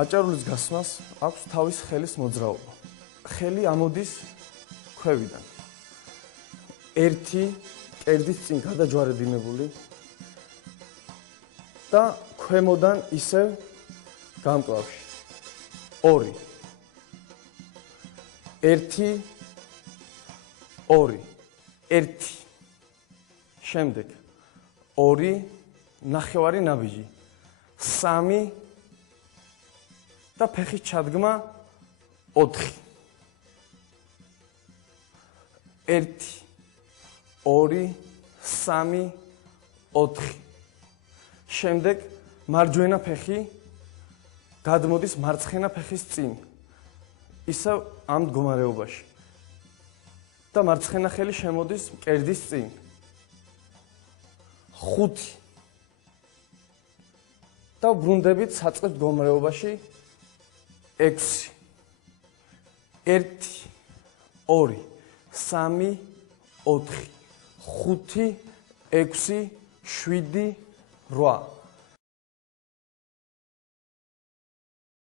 აჭარულის გასმას აქვს თავის ხელის მოძრაობა. ხელი ამოდის ქვევიდან. ერთი კერძის წინ გადაჯვარედინებული და ქვემოდან ისევ გამკლავში. ორი. ერთი, ორი. ერთი. შემდეგ. ორი, ნახევარი ნაბიჯი. სამი და ფეხის ჩადგმა 4. 1 2 3 4. შემდეგ მარჯვენა ფეხი გადმოდის მარცხენა ფეხის წინ. ისევ ამ მდგომარეობაში. და მარცხენა ხელი შემოდის მკერდის წინ. 5 და ბრუნდებით საწყის მდგომარეობაში 6 1 2 3 4 5 6 7 8